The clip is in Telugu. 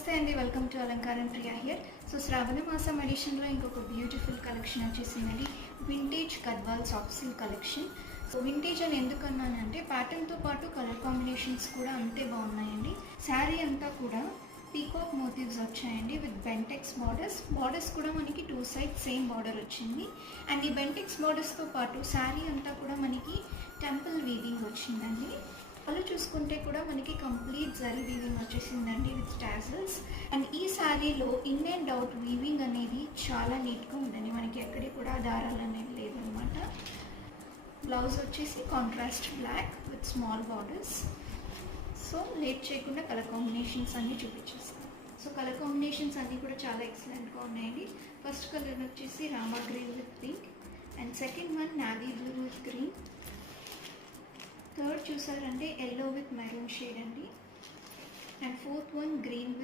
నమస్తే అండి, వెల్కమ్ టు అలంకారం ప్రియా హియర్. సో శ్రావణ మాసం ఎడిషన్లో ఇంకొక బ్యూటిఫుల్ కలెక్షన్ వచ్చేసిందండి. Vintage Gadwal soft silk collection. So vintage అని ఎందుకు అన్నానంటే ప్యాటర్న్తో పాటు కలర్ కాంబినేషన్స్ కూడా అంతే బాగున్నాయండి. శారీ అంతా కూడా పీకాక్ మోటివ్స్ వచ్చాయండి విత్ బెంటెక్స్ బార్డర్స్ కూడా మనకి 2 సైడ్స్ సేమ్ బార్డర్ వచ్చింది. అండ్ ఈ బెంటెక్స్ బార్డర్స్తో పాటు శారీ అంతా కూడా మనకి టెంపుల్ వీవింగ్ వచ్చిందండి. పళ్ళు చూసుకుంటే కూడా మనకి కంప్లీట్ జరీ వీవింగ్ వచ్చేసిందండి విత్ టాజల్స్. అండ్ ఈ శారీలో ఇన్ అండ్ అవుట్ వీవింగ్ అనేది చాలా నీట్గా ఉందండి. మనకి ఎక్కడికి కూడా దారాలు అనేది లేదనమాట. బ్లౌజ్ వచ్చేసి contrast black with small borders. So late చేయకుండా కలర్ కాంబినేషన్స్ అన్నీ చూపించేస్తాను. సో కలర్ కాంబినేషన్స్ అన్నీ కూడా చాలా ఎక్సలెంట్గా ఉన్నాయండి. ఫస్ట్ కలర్ వచ్చేసి Rama green with pink, and second one navy blue with green, third చూసారంటే ఎల్లో విత్ మెరూన్ షేడ్ అండి, and fourth one green with